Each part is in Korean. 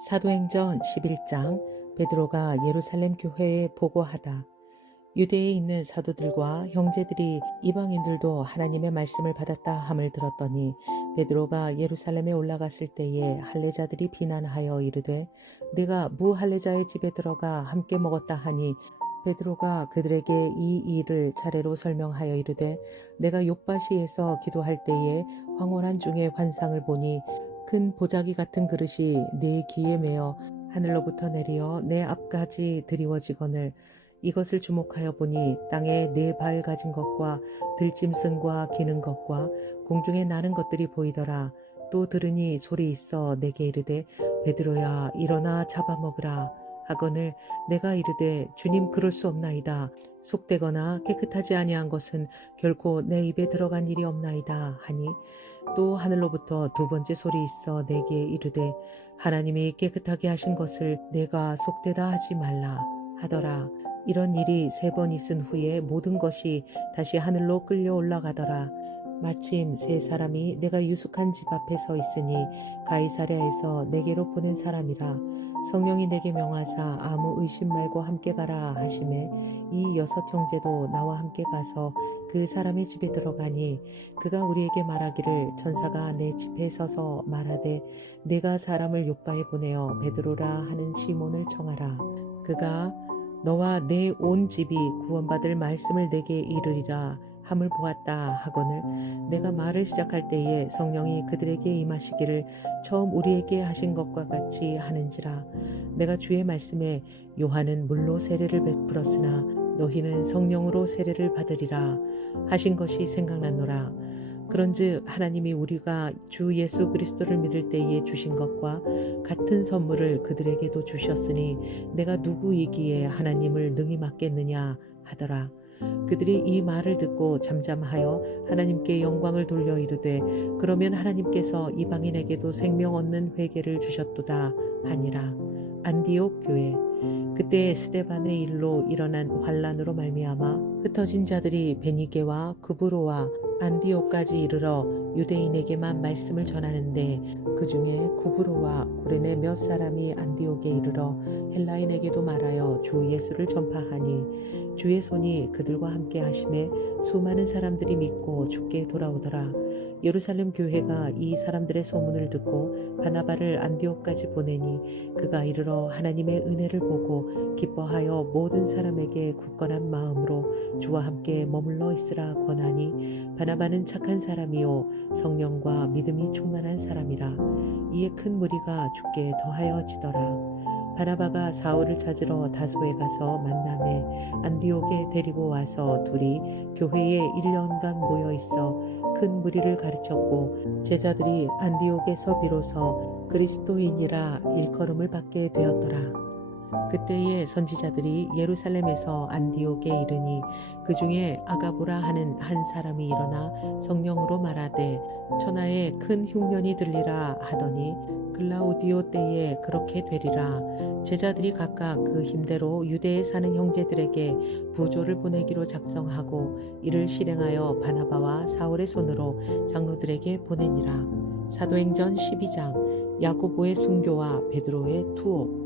사도행전 11장. 베드로가 예루살렘 교회에 보고하다. 유대에 있는 사도들과 형제들이 이방인들도 하나님의 말씀을 받았다 함을 들었더니 베드로가 예루살렘에 올라갔을 때에 할례자들이 비난하여 이르되 네가 무할례자의 집에 들어가 함께 먹었다 하니, 베드로가 그들에게 이 일을 차례로 설명하여 이르되 내가 욥바시에서 기도할 때에 황홀한 중에 환상을 보니 큰 보자기 같은 그릇이 내 귀에 매어 하늘로부터 내리어 내 앞까지 드리워지거늘, 이것을 주목하여 보니 땅에 네 발 가진 것과 들짐승과 기는 것과 공중에 나는 것들이 보이더라. 또 들으니 소리 있어 내게 이르되 베드로야 일어나 잡아먹으라 하거늘, 내가 이르되 주님 그럴 수 없나이다. 속되거나 깨끗하지 아니한 것은 결코 내 입에 들어간 일이 없나이다 하니, 또 하늘로부터 두 번째 소리 있어 내게 이르되 하나님이 깨끗하게 하신 것을 내가 속되다 하지 말라 하더라. 이런 일이 세 번 있은 후에 모든 것이 다시 하늘로 끌려 올라가더라. 마침 세 사람이 내가 유숙한 집 앞에 서 있으니 가이사랴에서 내게로 보낸 사람이라. 성령이 내게 명하사 아무 의심 말고 함께 가라 하시매 이 여섯 형제도 나와 함께 가서 그 사람의 집에 들어가니, 그가 우리에게 말하기를 천사가 내 집에 서서 말하되 내가 사람을 욥바에 보내어 베드로라 하는 시몬을 청하라. 그가 너와 내 온 집이 구원받을 말씀을 내게 이르리라 함을 보았다 하거늘, 내가 말을 시작할 때에 성령이 그들에게 임하시기를 처음 우리에게 하신 것과 같이 하는지라. 내가 주의 말씀에 요한은 물로 세례를 베풀었으나 너희는 성령으로 세례를 받으리라 하신 것이 생각났노라. 그런즉 하나님이 우리가 주 예수 그리스도를 믿을 때에 주신 것과 같은 선물을 그들에게도 주셨으니 내가 누구이기에 하나님을 능히 맡겠느냐 하더라. 그들이 이 말을 듣고 잠잠하여 하나님께 영광을 돌려 이르되 그러면 하나님께서 이방인에게도 생명 얻는 회개를 주셨도다 하니라. 안디옥 교회. 그때 스데반의 일로 일어난 환란으로 말미암아 흩어진 자들이 베니게와 구브로와 안디옥까지 이르러 유대인에게만 말씀을 전하는데, 그 중에 구브로와 고레네 몇 사람이 안디옥에 이르러 헬라인에게도 말하여 주 예수를 전파하니, 주의 손이 그들과 함께 하심에 수많은 사람들이 믿고 주께 돌아오더라. 예루살렘 교회가 이 사람들의 소문을 듣고 바나바를 안디옥까지 보내니, 그가 이르러 하나님의 은혜를 보고 기뻐하여 모든 사람에게 굳건한 마음으로 주와 함께 머물러 있으라 권하니, 바나바는 착한 사람이요 성령과 믿음이 충만한 사람이라. 이에 큰 무리가 주께 더하여지더라. 바나바가 사울을 찾으러 다소에 가서 만나매 안디옥에 데리고 와서 둘이 교회에 1년간 모여 있어 큰 무리를 가르쳤고, 제자들이 안디옥에서 비로소 그리스도인이라 일컬음을 받게 되었더라. 그때에 선지자들이 예루살렘에서 안디옥에 이르니, 그 중에 아가보라 하는 한 사람이 일어나 성령으로 말하되 천하에 큰 흉년이 들리라 하더니, 글라우디오 때에 그렇게 되리라. 제자들이 각각 그 힘대로 유대에 사는 형제들에게 부조를 보내기로 작정하고 이를 실행하여 바나바와 사울의 손으로 장로들에게 보내니라. 사도행전 12장. 야고보의 순교와 베드로의 투옥.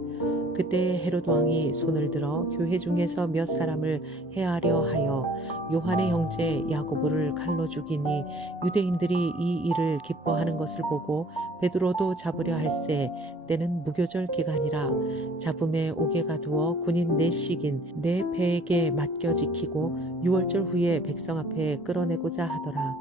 그때 헤롯 왕이 손을 들어 교회 중에서 몇 사람을 해하려 하여 요한의 형제 야고보를 칼로 죽이니, 유대인들이 이 일을 기뻐하는 것을 보고 베드로도 잡으려 할세. 때는 무교절 기간이라. 잡음에 옥에가 두어 군인 넷씩인 네 패에게 맡겨 지키고 6월절 후에 백성 앞에 끌어내고자 하더라.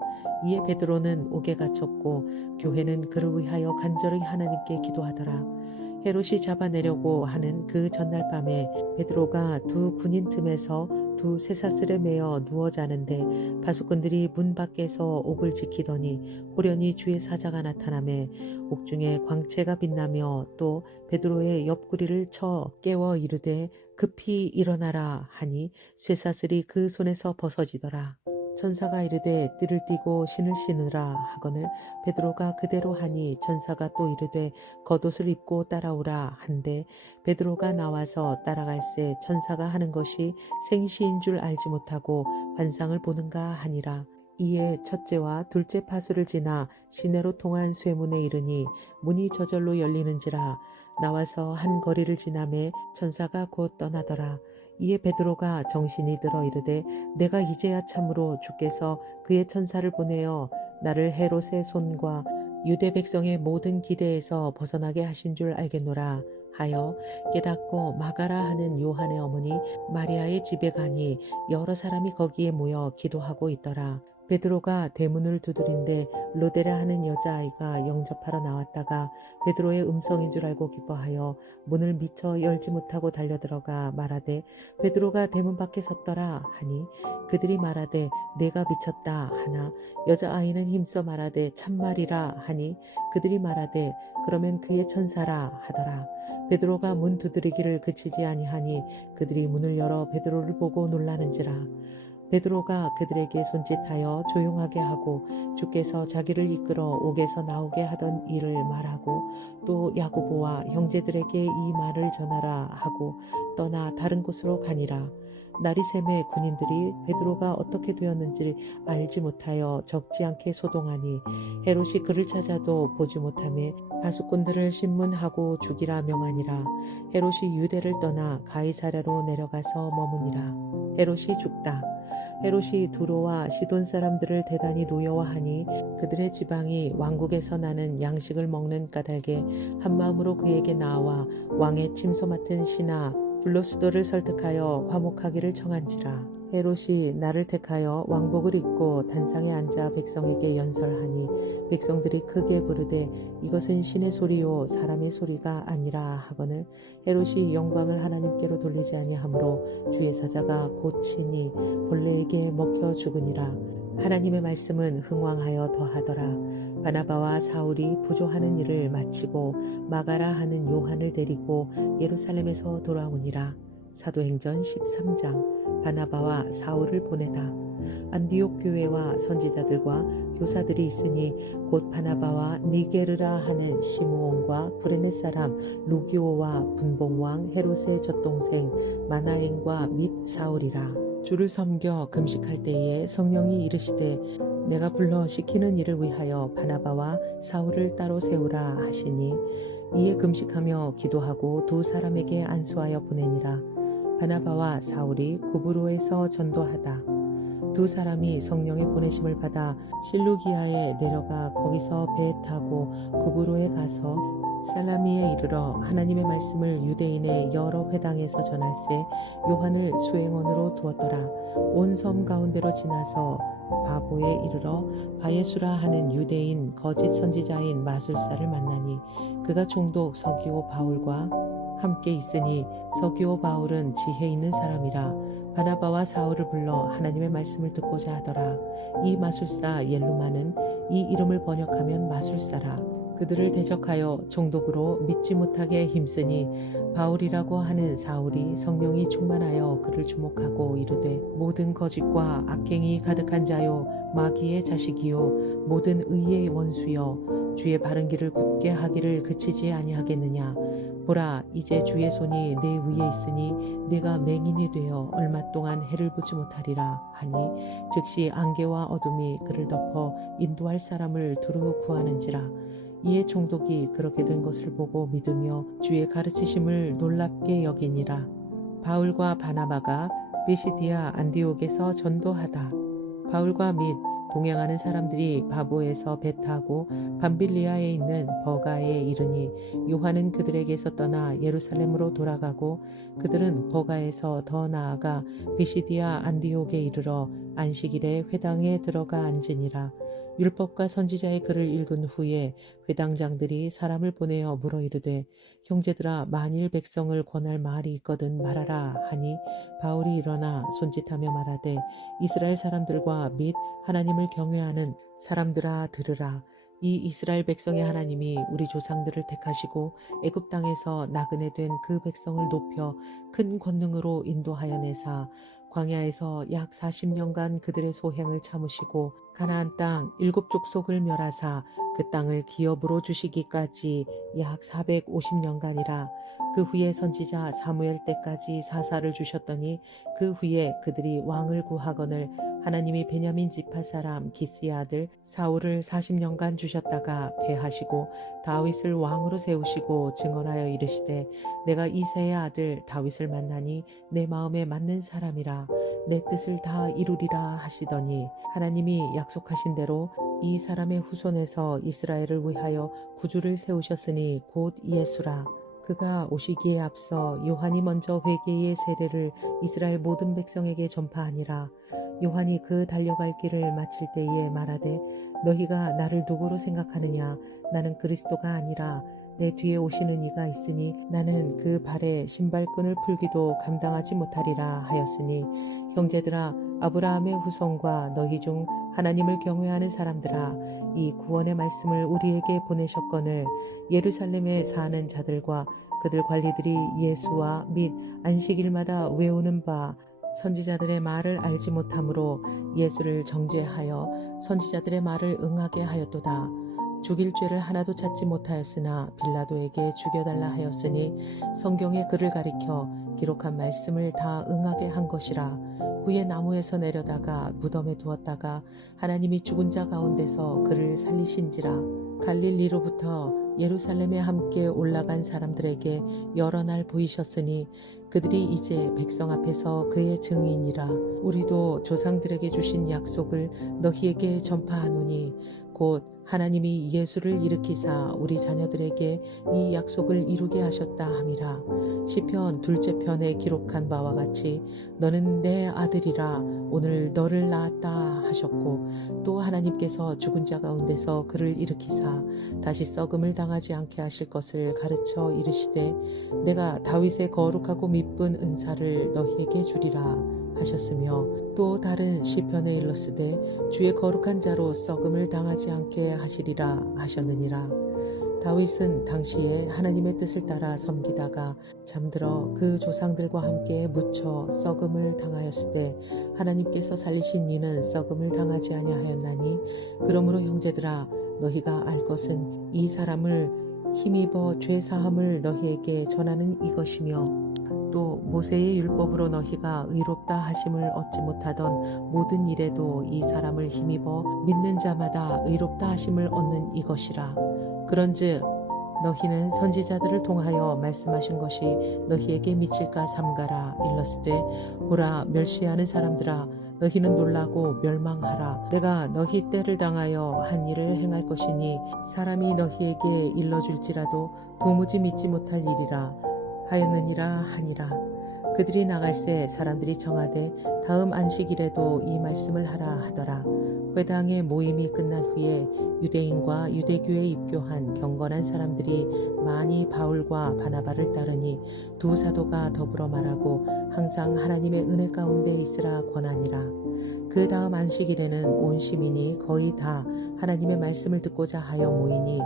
이에 베드로는 옥에 갇혔고 교회는 그를 위하여 간절히 하나님께 기도하더라. 헤롯이 잡아내려고 하는 그 전날 밤에 베드로가 두 군인 틈에서 두 쇠사슬에 매어 누워 자는데, 바수꾼들이 문 밖에서 옥을 지키더니 호련히 주의 사자가 나타나매 옥중에 광채가 빛나며 또 베드로의 옆구리를 쳐 깨워 이르되 급히 일어나라 하니 쇠사슬이 그 손에서 벗어지더라. 천사가 이르되 띠를 띠고 신을 신으라 하거늘, 베드로가 그대로 하니 천사가 또 이르되 겉옷을 입고 따라오라 한데, 베드로가 나와서 따라갈새 천사가 하는 것이 생시인 줄 알지 못하고 환상을 보는가 하니라. 이에 첫째와 둘째 파수를 지나 시내로 통한 쇠문에 이르니 문이 저절로 열리는지라. 나와서 한 거리를 지나매 천사가 곧 떠나더라. 이에 베드로가 정신이 들어 이르되 내가 이제야 참으로 주께서 그의 천사를 보내어 나를 헤롯의 손과 유대 백성의 모든 기대에서 벗어나게 하신 줄 알겠노라 하여 깨닫고 마가라 하는 요한의 어머니 마리아의 집에 가니 여러 사람이 거기에 모여 기도하고 있더라. 베드로가 대문을 두드린데 로데라 하는 여자아이가 영접하러 나왔다가 베드로의 음성인 줄 알고 기뻐하여 문을 미처 열지 못하고 달려들어가 말하되 베드로가 대문 밖에 섰더라 하니 그들이 말하되 내가 미쳤다 하나 여자아이는 힘써 말하되 참말이라 하니 그들이 말하되 그러면 그의 천사라 하더라. 베드로가 문 두드리기를 그치지 아니하니 그들이 문을 열어 베드로를 보고 놀라는지라. 베드로가 그들에게 손짓하여 조용하게 하고 주께서 자기를 이끌어 옥에서 나오게 하던 일을 말하고 또 야고보와 형제들에게 이 말을 전하라 하고 떠나 다른 곳으로 가니라. 날이 새매 군인들이 베드로가 어떻게 되었는지를 알지 못하여 적지 않게 소동하니 헤롯이 그를 찾아도 보지 못하며 가숫꾼들을 신문하고 죽이라 명하니라. 헤롯이 유대를 떠나 가이사랴로 내려가서 머무니라. 헤롯이 죽다. 헤롯이 두로와 시돈 사람들을 대단히 노여워하니 그들의 지방이 왕국에서 나는 양식을 먹는 까닭에 한마음으로 그에게 나와 왕의 침소 맡은 신하 블로스도를 설득하여 화목하기를 청한지라. 헤롯이 나를 택하여 왕복을 입고 단상에 앉아 백성에게 연설하니 백성들이 크게 부르되 이것은 신의 소리요 사람의 소리가 아니라 하거늘 헤롯이 영광을 하나님께로 돌리지 아니하므로 주의 사자가 곧 친히 벌레에게 먹혀 죽으니라. 하나님의 말씀은 흥왕하여 더하더라. 바나바와 사울이 부조하는 일을 마치고 마가라 하는 요한을 데리고 예루살렘에서 돌아오니라. 사도행전 13장. 바나바와 사울을 보내다. 안디옥 교회와 선지자들과 교사들이 있으니 곧 바나바와 니게르라 하는 시므온과 구레네 사람 루기오와 분봉왕 헤롯의 젖동생 마나엔과 및 사울이라. 주를 섬겨 금식할 때에 성령이 이르시되 내가 불러 시키는 일을 위하여 바나바와 사울을 따로 세우라 하시니 이에 금식하며 기도하고 두 사람에게 안수하여 보내니라. 바나바와 사울이 구브로에서 전도하다. 두 사람이 성령의 보내심을 받아 실루기아에 내려가 거기서 배 타고 구브로에 가서 살라미에 이르러 하나님의 말씀을 유대인의 여러 회당에서 전할세 요한을 수행원으로 두었더라. 온 섬 가운데로 지나서 바보에 이르러 바예수라 하는 유대인 거짓 선지자인 마술사를 만나니 그가 총독 서기오 바울과 함께 있으니 서기오 바울은 지혜 있는 사람이라. 바나바와 사울을 불러 하나님의 말씀을 듣고자 하더라. 이 마술사 옐루마는 이 이름을 번역하면 마술사라. 그들을 대적하여 총독으로 믿지 못하게 힘쓰니 바울이라고 하는 사울이 성령이 충만하여 그를 주목하고 이르되 모든 거짓과 악행이 가득한 자요 마귀의 자식이요 모든 의의 원수여 주의 바른 길을 굳게 하기를 그치지 아니하겠느냐. 보라 이제 주의 손이 내 위에 있으니 내가 맹인이 되어 얼마 동안 해를 보지 못하리라 하니 즉시 안개와 어둠이 그를 덮어 인도할 사람을 두루 구하는지라. 이에 총독이 그렇게 된 것을 보고 믿으며 주의 가르치심을 놀랍게 여기니라. 바울과 바나바가 비시디아 안디옥에서 전도하다. 바울과 및 동행하는 사람들이 바보에서 배 타고 밤빌리아에 있는 버가에 이르니 요한은 그들에게서 떠나 예루살렘으로 돌아가고 그들은 버가에서 더 나아가 비시디아 안디옥에 이르러 안식일에 회당에 들어가 앉으니라. 율법과 선지자의 글을 읽은 후에 회당장들이 사람을 보내어 물어 이르되 형제들아 만일 백성을 권할 말이 있거든 말하라 하니 바울이 일어나 손짓하며 말하되 이스라엘 사람들과 및 하나님을 경외하는 사람들아 들으라. 이 이스라엘 백성의 하나님이 우리 조상들을 택하시고 애굽 땅에서 나그네 된 그 백성을 높여 큰 권능으로 인도하여 내사 광야에서 약 40년간 그들의 소행을 참으시고 가나안 땅 7족속을 멸하사 그 땅을 기업으로 주시기까지 약 450년간이라. 그 후에 선지자 사무엘 때까지 사사를 주셨더니 그 후에 그들이 왕을 구하거늘 하나님이 베냐민 지파 사람 기스의 아들 사울을 40년간 주셨다가 패하시고 다윗을 왕으로 세우시고 증언하여 이르시되 내가 이새의 아들 다윗을 만나니 내 마음에 맞는 사람이라 내 뜻을 다 이루리라 하시더니 하나님이 약속하신 대로 이 사람의 후손에서 이스라엘을 위하여 구주를 세우셨으니 곧 예수라. 그가 오시기에 앞서 요한이 먼저 회개의 세례를 이스라엘 모든 백성에게 전파하니라. 요한이 그 달려갈 길을 마칠 때에 말하되 너희가 나를 누구로 생각하느냐 나는 그리스도가 아니라 내 뒤에 오시는 이가 있으니 나는 그 발에 신발끈을 풀기도 감당하지 못하리라 하였으니 형제들아 아브라함의 후손과 너희 중 하나님을 경외하는 사람들아 이 구원의 말씀을 우리에게 보내셨거늘 예루살렘에 사는 자들과 그들 관리들이 예수와 및 안식일마다 외우는 바 선지자들의 말을 알지 못함으로 예수를 정죄하여 선지자들의 말을 응하게 하였도다. 죽일 죄를 하나도 찾지 못하였으나 빌라도에게 죽여달라 하였으니 성경에 그를 가리켜 기록한 말씀을 다 응하게 한 것이라. 후에 나무에서 내려다가 무덤에 두었다가 하나님이 죽은 자 가운데서 그를 살리신지라. 갈릴리로부터 예루살렘에 함께 올라간 사람들에게 여러 날 보이셨으니 그들이 이제 백성 앞에서 그의 증인이라. 우리도 조상들에게 주신 약속을 너희에게 전파하노니 곧 하나님이 예수를 일으키사 우리 자녀들에게 이 약속을 이루게 하셨다 함이라. 시편 둘째 편에 기록한 바와 같이 너는 내 아들이라 오늘 너를 낳았다 하셨고 또 하나님께서 죽은 자 가운데서 그를 일으키사 다시 썩음을 당하지 않게 하실 것을 가르쳐 이르시되 내가 다윗의 거룩하고 미쁜 은사를 너희에게 주리라 하셨으며 또 다른 시편에 일렀으되 주의 거룩한 자로 썩음을 당하지 않게 하시리라 하셨느니라. 다윗은 당시에 하나님의 뜻을 따라 섬기다가 잠들어 그 조상들과 함께 묻혀 썩음을 당하였을 때 하나님께서 살리신 이는 썩음을 당하지 아니하였나니 그러므로 형제들아 너희가 알 것은 이 사람을 힘입어 죄 사함을 너희에게 전하는 이것이며 또 모세의 율법으로 너희가 의롭다 하심을 얻지 못하던 모든 일에도 이 사람을 힘입어 믿는 자마다 의롭다 하심을 얻는 이것이라. 그런즉 너희는 선지자들을 통하여 말씀하신 것이 너희에게 미칠까 삼가라 일렀으되 보라 멸시하는 사람들아 너희는 놀라고 멸망하라. 내가 너희 때를 당하여 한 일을 행할 것이니 사람이 너희에게 일러줄지라도 도무지 믿지 못할 일이라 하였느니라 하니라. 그들이 나갈새 사람들이 청하되 다음 안식일에도 이 말씀을 하라 하더라. 회당의 모임이 끝난 후에 유대인과 유대교에 입교한 경건한 사람들이 많이 바울과 바나바를 따르니 두 사도가 더불어 말하고 항상 하나님의 은혜 가운데 있으라 권하니라. 그 다음 안식일에는 온 시민이 거의 다 하나님의 말씀을 듣고자 하여 모이니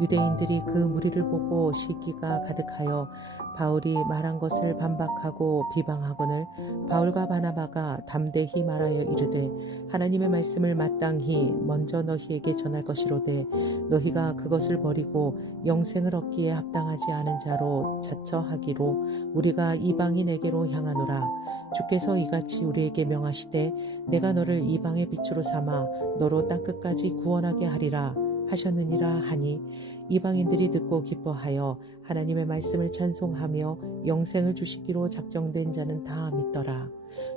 유대인들이 그 무리를 보고 시기가 가득하여 바울이 말한 것을 반박하고 비방하거늘 바울과 바나바가 담대히 말하여 이르되 하나님의 말씀을 마땅히 먼저 너희에게 전할 것이로되 너희가 그것을 버리고 영생을 얻기에 합당하지 않은 자로 자처하기로 우리가 이방인에게로 향하노라. 주께서 이같이 우리에게 명하시되 내가 너를 이방의 빛으로 삼아 너로 땅끝까지 구원하게 하리라 하셨느니라 하니 이방인들이 듣고 기뻐하여 하나님의 말씀을 찬송하며 영생을 주시기로 작정된 자는 다 믿더라.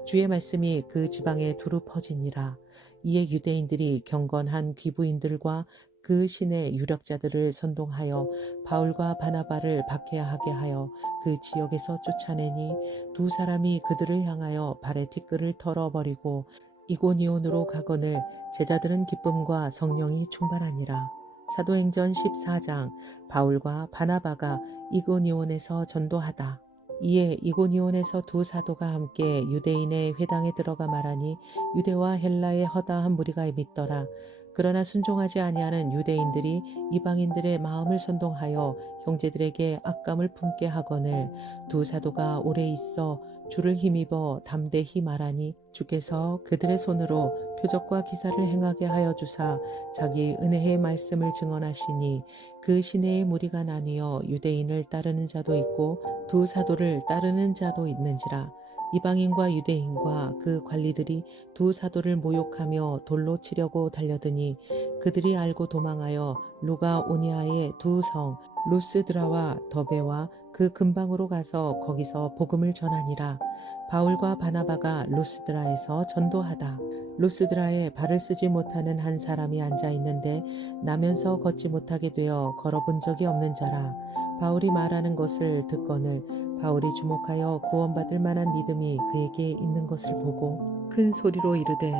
주의 말씀이 그 지방에 두루 퍼지니라. 이에 유대인들이 경건한 귀부인들과 그 신의 유력자들을 선동하여 바울과 바나바를 박해하게 하여 그 지역에서 쫓아내니 두 사람이 그들을 향하여 발에 티끌을 털어버리고 이고니온으로 가거늘 제자들은 기쁨과 성령이 충만하니라. 사도행전 14장 바울과 바나바가 이고니온에서 전도하다. 이에 이고니온에서 두 사도가 함께 유대인의 회당에 들어가 말하니 유대와 헬라의 허다한 무리가 믿더라. 그러나 순종하지 아니하는 유대인들이 이방인들의 마음을 선동하여 형제들에게 악감을 품게 하거늘 두 사도가 오래 있어 주를 힘입어 담대히 말하니 주께서 그들의 손으로 표적과 기사를 행하게 하여 주사 자기 은혜의 말씀을 증언하시니 그 시내의 무리가 나뉘어 유대인을 따르는 자도 있고 두 사도를 따르는 자도 있는지라. 이방인과 유대인과 그 관리들이 두 사도를 모욕하며 돌로 치려고 달려드니 그들이 알고 도망하여 루가오니아의 두 성 루스드라와 더베와 그 근방으로 가서 거기서 복음을 전하니라. 바울과 바나바가 루스드라에서 전도하다. 루스드라에 발을 쓰지 못하는 한 사람이 앉아 있는데 나면서 걷지 못하게 되어 걸어본 적이 없는 자라. 바울이 말하는 것을 듣거늘 바울이 주목하여 구원받을 만한 믿음이 그에게 있는 것을 보고 큰 소리로 이르되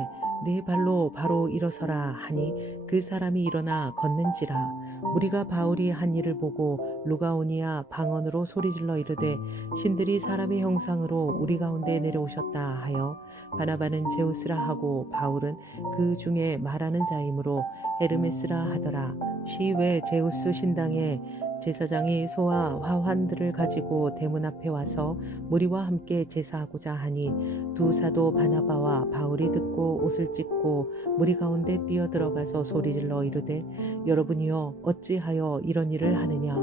네 발로 바로 일어서라 하니 그 사람이 일어나 걷는지라. 우리가 바울이 한 일을 보고 루가오니아 방언으로 소리질러 이르되 신들이 사람의 형상으로 우리 가운데 내려오셨다 하여 바나바는 제우스라 하고 바울은 그 중에 말하는 자이므로 헤르메스라 하더라. 시외 제우스 신당에 제사장이 소와 화환들을 가지고 대문 앞에 와서 무리와 함께 제사하고자 하니 두 사도 바나바와 바울이 듣고 옷을 찢고 무리 가운데 뛰어들어가서 소리질러 이르되 여러분이여 어찌하여 이런 일을 하느냐.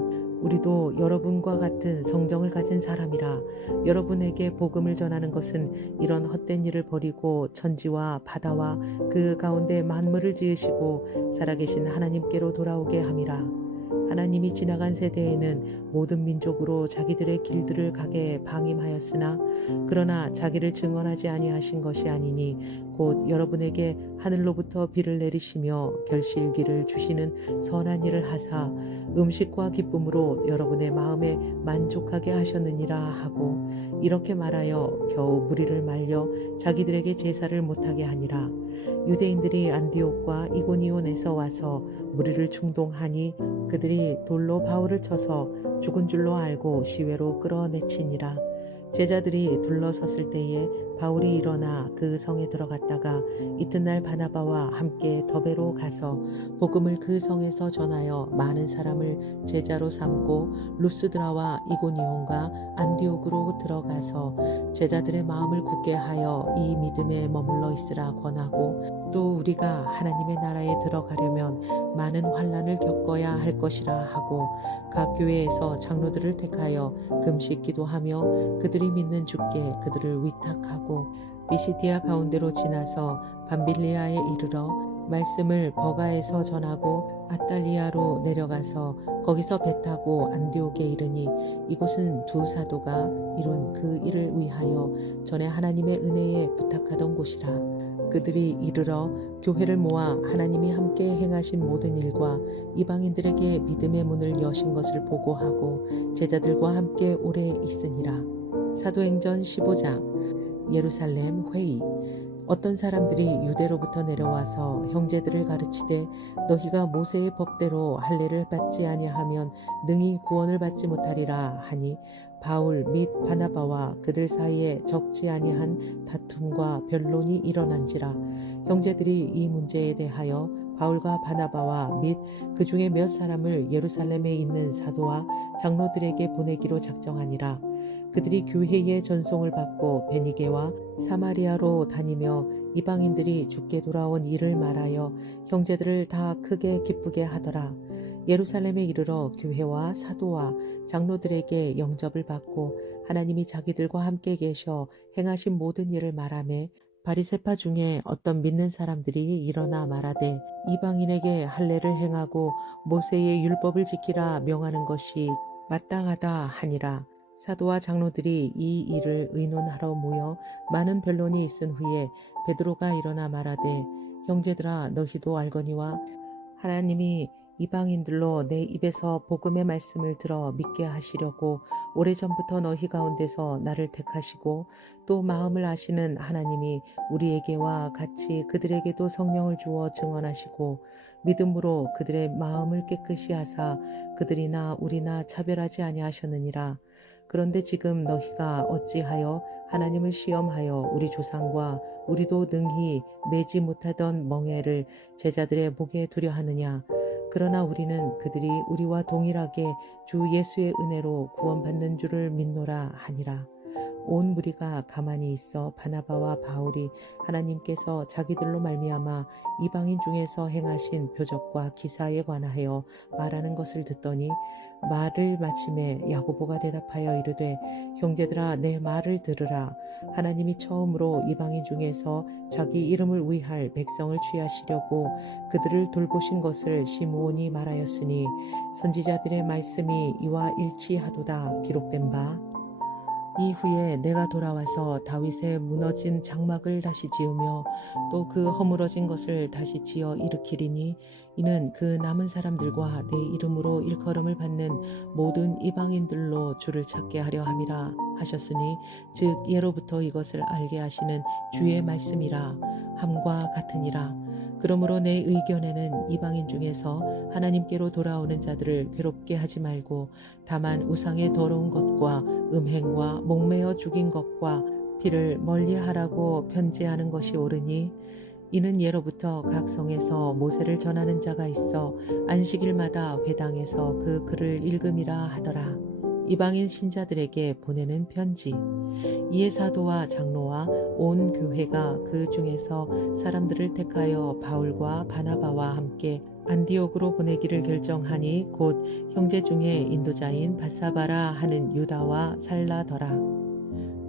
우리도 여러분과 같은 성정을 가진 사람이라. 여러분에게 복음을 전하는 것은 이런 헛된 일을 버리고 천지와 바다와 그 가운데 만물을 지으시고 살아계신 하나님께로 돌아오게 함이라. 하나님이 지나간 세대에는 모든 민족으로 자기들의 길들을 가게 방임하였으나 그러나 자기를 증언하지 아니하신 것이 아니니 곧 여러분에게 하늘로부터 비를 내리시며 결실기를 주시는 선한 일을 하사 음식과 기쁨으로 여러분의 마음에 만족하게 하셨느니라 하고 이렇게 말하여 겨우 무리를 말려 자기들에게 제사를 못하게 하니라. 유대인들이 안디옥과 이고니온에서 와서 무리를 충동하니 그들이 돌로 바울을 쳐서 죽은 줄로 알고 시외로 끌어내치니라. 제자들이 둘러섰을 때에 바울이 일어나 그 성에 들어갔다가 이튿날 바나바와 함께 더베로 가서 복음을 그 성에서 전하여 많은 사람을 제자로 삼고 루스드라와 이고니온과 안디옥으로 들어가서 제자들의 마음을 굳게 하여 이 믿음에 머물러 있으라 권하고 또 우리가 하나님의 나라에 들어가려면 많은 환난을 겪어야 할 것이라 하고 각 교회에서 장로들을 택하여 금식 기도하며 그들이 믿는 주께 그들을 위탁하고 비시디아 가운데로 지나서 밤빌리아에 이르러 말씀을 버가에서 전하고 아탈리아로 내려가서 거기서 배 타고 안디옥에 이르니 이곳은 두 사도가 이룬 그 일을 위하여 전에 하나님의 은혜에 부탁하던 곳이라. 그들이 이르러 교회를 모아 하나님이 함께 행하신 모든 일과 이방인들에게 믿음의 문을 여신 것을 보고하고 제자들과 함께 오래 있으니라. 사도행전 15장. 예루살렘 회의. 어떤 사람들이 유대로부터 내려와서 형제들을 가르치되 너희가 모세의 법대로 할례를 받지 아니하면 능히 구원을 받지 못하리라 하니 바울 및 바나바와 그들 사이에 적지 아니한 다툼과 변론이 일어난지라. 형제들이 이 문제에 대하여 바울과 바나바와 및 그 중에 몇 사람을 예루살렘에 있는 사도와 장로들에게 보내기로 작정하니라. 그들이 교회의 전송을 받고 베니게와 사마리아로 다니며 이방인들이 죽게 돌아온 일을 말하여 형제들을 다 크게 기쁘게 하더라. 예루살렘에 이르러 교회와 사도와 장로들에게 영접을 받고 하나님이 자기들과 함께 계셔 행하신 모든 일을 말하며 바리새파 중에 어떤 믿는 사람들이 일어나 말하되 이방인에게 할례를 행하고 모세의 율법을 지키라 명하는 것이 마땅하다 하니라. 사도와 장로들이 이 일을 의논하러 모여 많은 변론이 있은 후에 베드로가 일어나 말하되 형제들아 너희도 알거니와 하나님이 이방인들로 내 입에서 복음의 말씀을 들어 믿게 하시려고 오래전부터 너희 가운데서 나를 택하시고 또 마음을 아시는 하나님이 우리에게와 같이 그들에게도 성령을 주어 증언하시고 믿음으로 그들의 마음을 깨끗이 하사 그들이나 우리나 차별하지 아니하셨느니라. 그런데 지금 너희가 어찌하여 하나님을 시험하여 우리 조상과 우리도 능히 매지 못하던 멍에를 제자들의 목에 두려 하느냐. 그러나 우리는 그들이 우리와 동일하게 주 예수의 은혜로 구원받는 줄을 믿노라 하니라. 온 무리가 가만히 있어 바나바와 바울이 하나님께서 자기들로 말미암아 이방인 중에서 행하신 표적과 기사에 관하여 말하는 것을 듣더니 말을 마침에 야고보가 대답하여 이르되 형제들아 내 말을 들으라. 하나님이 처음으로 이방인 중에서 자기 이름을 위할 백성을 취하시려고 그들을 돌보신 것을 시므온이 말하였으니 선지자들의 말씀이 이와 일치하도다 기록된 바. 이후에 내가 돌아와서 다윗의 무너진 장막을 다시 지으며 또 그 허물어진 것을 다시 지어 일으키리니 이는 그 남은 사람들과 내 이름으로 일컬음을 받는 모든 이방인들로 주를 찾게 하려 함이라 하셨으니 즉 예로부터 이것을 알게 하시는 주의 말씀이라 함과 같으니라. 그러므로 내 의견에는 이방인 중에서 하나님께로 돌아오는 자들을 괴롭게 하지 말고 다만 우상의 더러운 것과 음행과 목매어 죽인 것과 피를 멀리하라고 편지하는 것이 옳으니 이는 예로부터 각 성에서 모세를 전하는 자가 있어 안식일마다 회당에서 그 글을 읽음이라 하더라. 이방인 신자들에게 보내는 편지. 이에 사도와 장로와 온 교회가 그 중에서 사람들을 택하여 바울과 바나바와 함께 안디옥으로 보내기를 결정하니 곧 형제 중에 인도자인 바사바라 하는 유다와 살라더라.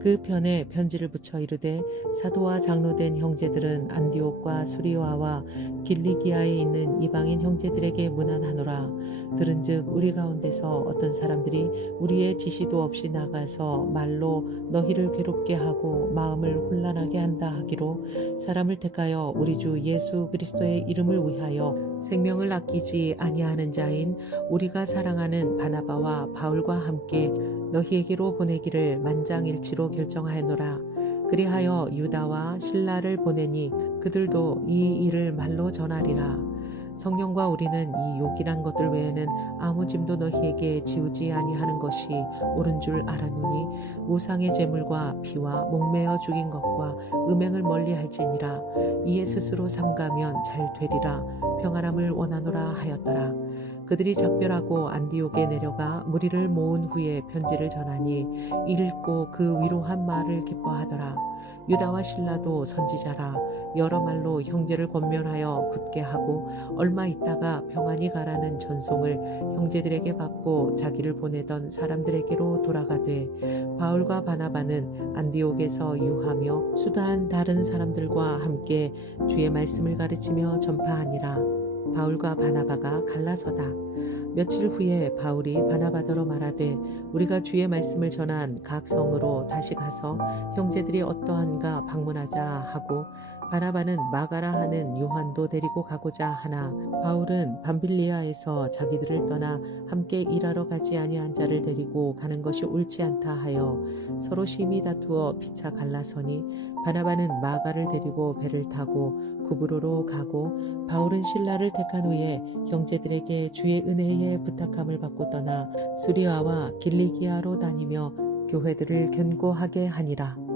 그 편에 편지를 붙여 이르되 사도와 장로된 형제들은 안디옥과 수리와와 길리기아에 있는 이방인 형제들에게 문안하노라. 들은즉 우리 가운데서 어떤 사람들이 우리의 지시도 없이 나가서 말로 너희를 괴롭게 하고 마음을 혼란하게 한다 하기로 사람을 택하여 우리 주 예수 그리스도의 이름을 위하여 생명을 아끼지 아니하는 자인 우리가 사랑하는 바나바와 바울과 함께 너희에게로 보내기를 만장일치로 결정하노라. 그리하여 유다와 실라를 보내니 그들도 이 일을 말로 전하리라. 성령과 우리는 이 욕이란 것들 외에는 아무 짐도 너희에게 지우지 아니하는 것이 옳은 줄 알아노니 우상의 제물과 피와 목매어 죽인 것과 음행을 멀리할지니라. 이에 스스로 삼가면 잘 되리라. 평안함을 원하노라 하였더라. 그들이 작별하고 안디옥에 내려가 무리를 모은 후에 편지를 전하니 읽고 그 위로한 말을 기뻐하더라. 유다와 실라도 선지자라. 여러 말로 형제를 권면하여 굳게 하고 얼마 있다가 평안히 가라는 전송을 형제들에게 받고 자기를 보내던 사람들에게로 돌아가되 바울과 바나바는 안디옥에서 유하며 수다한 다른 사람들과 함께 주의 말씀을 가르치며 전파하니라. 바울과 바나바가 갈라서다. 며칠 후에 바울이 바나바더러 말하되 우리가 주의 말씀을 전한 각 성으로 다시 가서 형제들이 어떠한가 방문하자 하고 바나바는 마가라 하는 요한도 데리고 가고자 하나 바울은 밤빌리아에서 자기들을 떠나 함께 일하러 가지 아니한 자를 데리고 가는 것이 옳지 않다 하여 서로 심히 다투어 피차 갈라서니 바나바는 마가를 데리고 배를 타고 구브로로 가고 바울은 실라를 택한 후에 형제들에게 주의 은혜에 부탁함을 받고 떠나 수리아와 길리기아로 다니며 교회들을 견고하게 하니라.